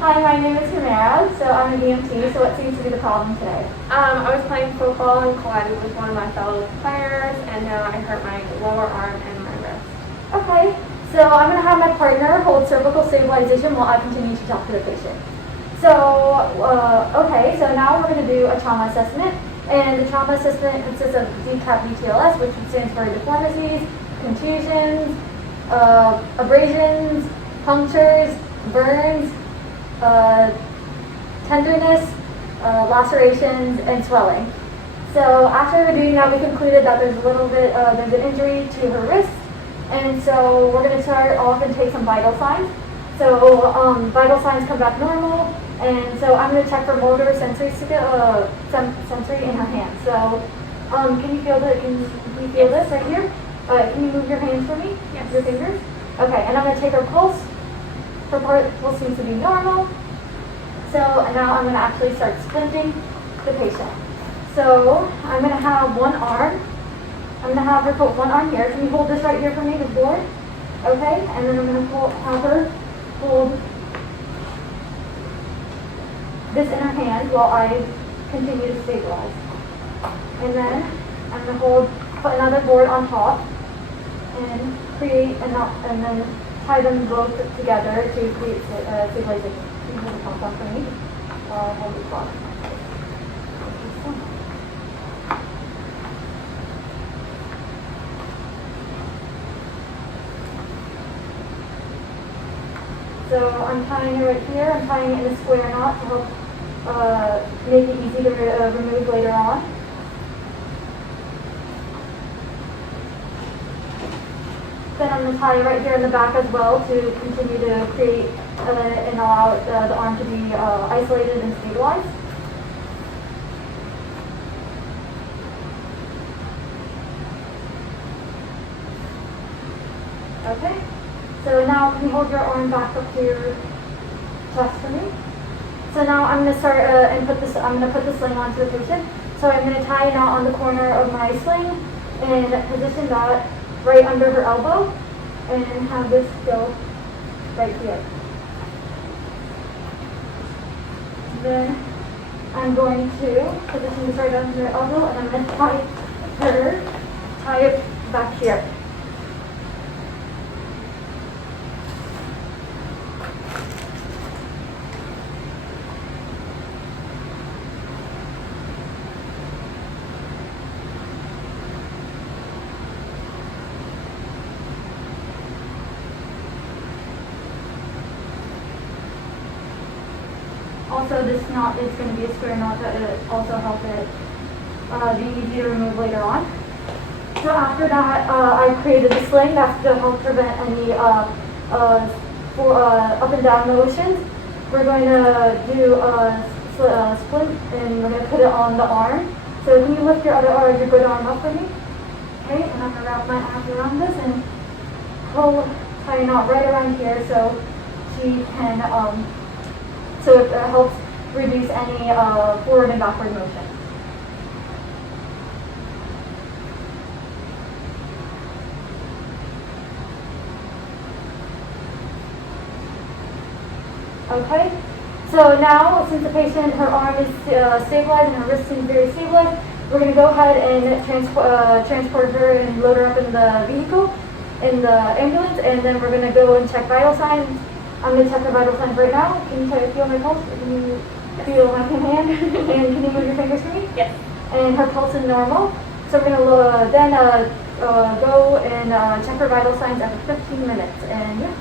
Hi, my name is Humera. So I'm an EMT. So what seems to be the problem today? I was playing football and collided with one of my fellow players, and I hurt my lower arm and my wrist. Okay. So I'm going to have my partner hold cervical stabilization while I continue to talk to the patient. So, okay. So now we're going to do a trauma assessment. And the trauma assessment consists of DCAP BTLS, which stands for deformities, contusions, abrasions, punctures, burns, tenderness, lacerations, and swelling. So after doing that, we concluded that there's a little bit, there's an injury to her wrist, and so we're going to start off and take some vital signs. So vital signs come back normal, and so I'm going to check for motor sensory sensory in her hand. So can you feel can you feel this right here? Can you move your hands for me? Yes. Your fingers? Okay, and I'm going to take her pulse. Her pulse seems to be normal. So now I'm going to actually start splinting the patient. So I'm going to have one arm. I'm going to have her put one arm here. Can you hold this right here for me, the board? Okay, and then I'm going to have her hold this in her hand while I continue to stabilize. And then I'm going to put another board on top and create and then tie them both together to create stabilization. Can you hold the pump on for me? Hold the clock. So I'm tying it right here. I'm tying it in a square knot to help make it easy to remove later on. Then I'm going to tie it right here in the back as well to continue to create and allow the arm to be isolated and stabilized. Okay. So now can you hold your arm back up to your chest for me? So now I'm going to start and I'm going to put the sling onto the patient. So I'm going to tie a knot on the corner of my sling and position that right under her elbow and have this go right here. Then I'm going to position this right under her elbow and I'm going to tie it back here. Also, this knot is going to be a square knot that will also help it be easy to remove later on. So after that, I created the sling that's to help prevent any up and down motions. We're going to do a splint and we're going to put it on the arm. So can you lift your your good arm up for me? Okay, and I'm going to wrap my arms around this and tie a knot right around here so she can so it helps reduce any forward and backward motion. Okay, so now since the patient, her arm is stabilized and her wrist seems very stabilized, we're going to go ahead and transport her and load her up in the vehicle, in the ambulance, and then we're going to go and check vital signs. I'm going to check her vital signs right now. Can you feel my pulse? Can you feel my hand? And can you move your fingers for me? Yes. And her pulse is normal. So we're going to then go and check her vital signs after 15 minutes. And yeah.